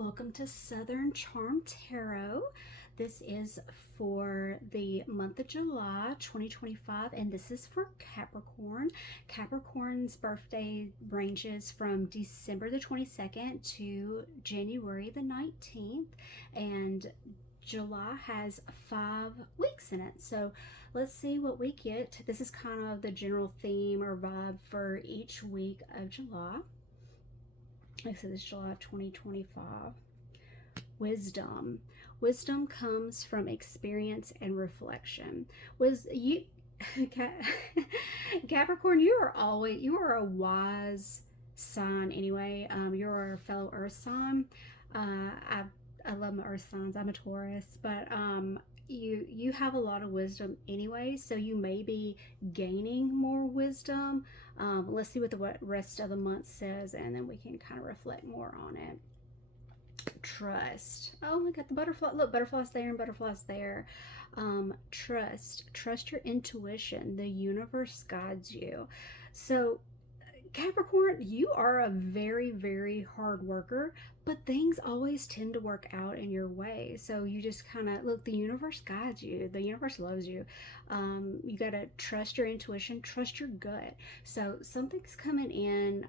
Welcome to Southern Charm Tarot. This is for the month of July 2025, and this is for Capricorn. Capricorn's birthday ranges from December the 22nd to January the 19th, and July has 5 weeks in it. So let's see what we get. This is kind of the general theme or vibe for each week of July. Like I said, this is July 2025. Wisdom. Wisdom comes from experience and reflection. Capricorn, you are a wise sign anyway. You're a fellow earth sign. I love my earth signs. I'm a Taurus, but you have a lot of wisdom anyway, so you may be gaining more wisdom. Let's see what the rest of the month says, and then we can kind of reflect more on it. Trust. Oh, we got the butterfly. Look, butterflies there and butterflies there. Trust your intuition. The universe guides you. So Capricorn, you are a very, very hard worker, but things always tend to work out in your way. So you just kind of look, the universe guides you, the universe loves you. You got to trust your intuition, trust your gut. So something's coming in.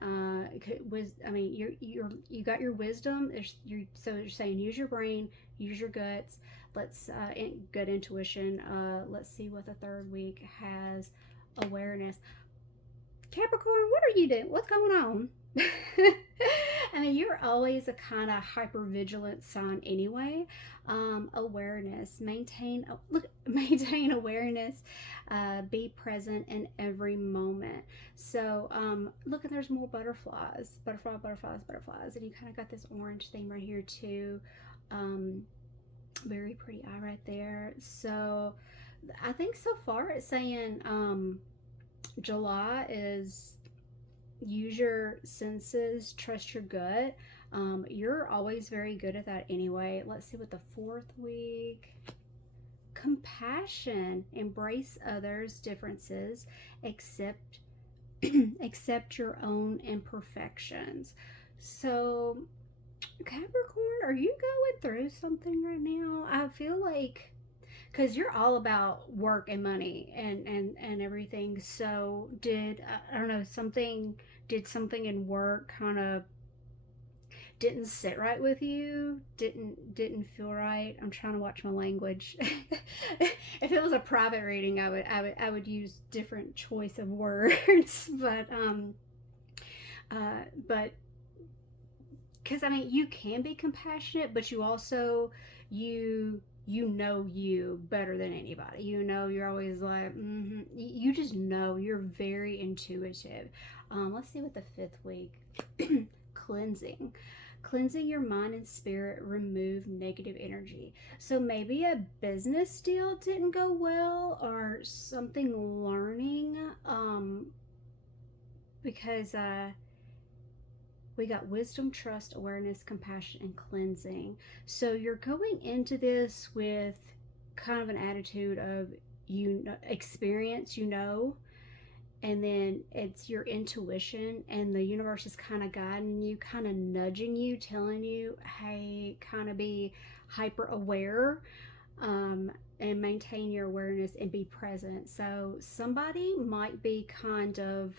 You got your wisdom. So you're saying use your brain, use your guts. Gut intuition. Let's see what the third week has. Awareness. Capricorn, what are you doing? What's going on? I mean, you're always a kind of hyper vigilant sign anyway. Awareness, maintain awareness. Be present in every moment. So, look, and there's more butterflies, butterflies, and you kind of got this orange thing right here too. Very pretty eye right there. So, I think so far it's saying. July is use your senses, trust your gut. You're always very good at that anyway. Let's see what the fourth week. Compassion, embrace others' differences, accept accept your own imperfections. So Capricorn, are you going through something right now? I feel like because you're all about work and money and everything. So I don't know, something in work kind of didn't sit right with you, didn't feel right. I'm trying to watch my language. If it was a private reading, I would use different choice of words. But because I mean, you can be compassionate, but you also you know you better than anybody. You're always like, you just know. You're very intuitive. Let's see what the fifth week. Cleansing your mind and spirit, remove negative energy. So maybe a business deal didn't go well, or something learning, because we got wisdom, trust, awareness, compassion, and cleansing. So you're going into this with kind of an attitude of experience, and then it's your intuition, and the universe is kind of guiding you, kind of nudging you, telling you, hey, kind of be hyper aware, and maintain your awareness and be present. So somebody might be kind of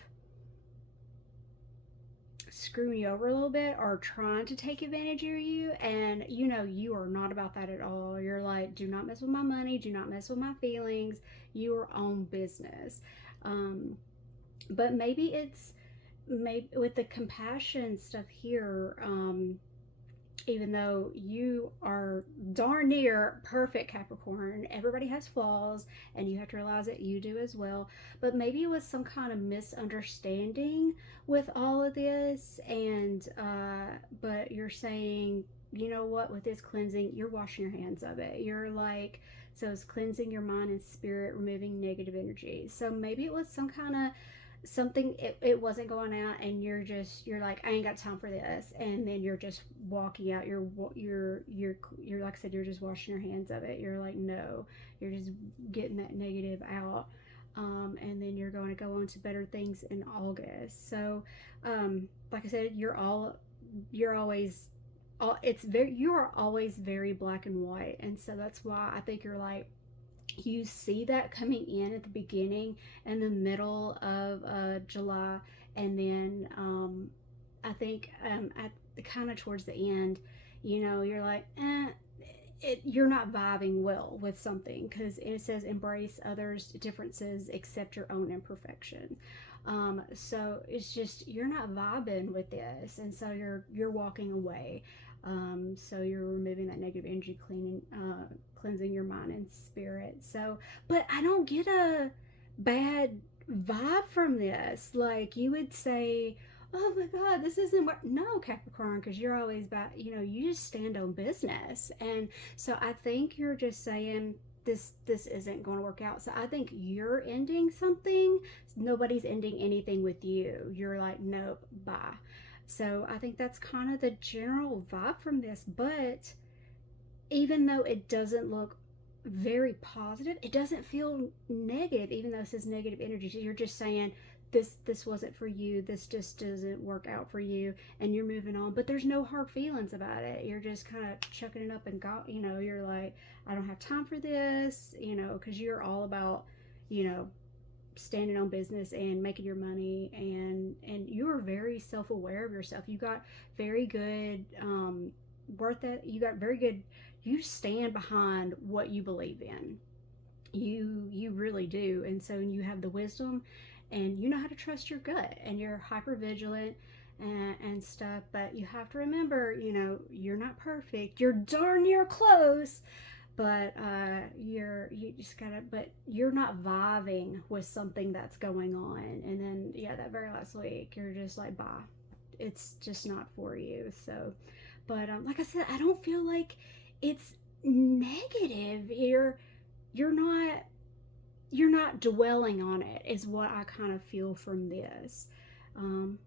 screwing you over a little bit or trying to take advantage of you, and you are not about that at all. You're like, do not mess with my money, do not mess with my feelings, your own business. But maybe with the compassion stuff here, even though you are darn near perfect, Capricorn, everybody has flaws, and you have to realize that you do as well. But maybe it was some kind of misunderstanding with all of this, and but you're saying, you know what, with this cleansing, you're washing your hands of it. You're like, so it's cleansing your mind and spirit, removing negative energy. So maybe it was some kind of something, it wasn't going out, and you're like, I ain't got time for this, and then you're just walking out. You're like I said, you're just washing your hands of it. You're like, no, you're just getting that negative out, and then you're going to go on to better things in August. So like I said, you're always you are always very black and white, and so that's why I think you're like, you see that coming in at the beginning and the middle of July, and then I think at kind of towards the end, you're like, you're not vibing well with something, because it says embrace others' differences, accept your own imperfection. So it's just you're not vibing with this, and so you're walking away. So you're removing that negative energy, cleansing your mind and spirit. So, but I don't get a bad vibe from this. Like you would say, oh my God, this isn't what. No, Capricorn, because you're always about, you just stand on business. And so I think you're just saying, this isn't going to work out. So I think you're ending something. Nobody's ending anything with you. You're like, nope, bye. So I think that's kind of the general vibe from this. But even though it doesn't look very positive, it doesn't feel negative, even though it says negative energy. So you're just saying, this wasn't for you, this just doesn't work out for you, and you're moving on. But there's no hard feelings about it. You're just kind of chucking it up and you're like, I don't have time for this, because you're all about, standing on business and making your money, and you are very self-aware of yourself. You got very good worth that you got very good you stand behind what you believe in. You really do. And so you have the wisdom, and you know how to trust your gut, and you're hyper vigilant and stuff. But you have to remember, you're not perfect. You're darn near close, but you just gotta. But you're not vibing with something that's going on. And then that very last week, you're just like, bye. It's just not for you. So, but like I said, I don't feel like it's negative. You're not dwelling on it, is what I kind of feel from this. um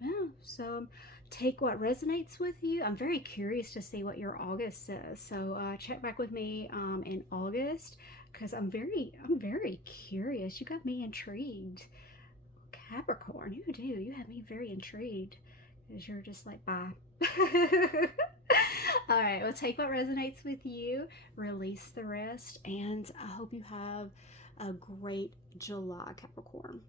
yeah, so take what resonates with you. I'm very curious to see what your August says, so check back with me in August, because I'm very curious. You got me intrigued, Capricorn. You have me very intrigued, because you're just like, bye. All right, well, take what resonates with you, release the rest, and I hope you have a great July, Capricorn.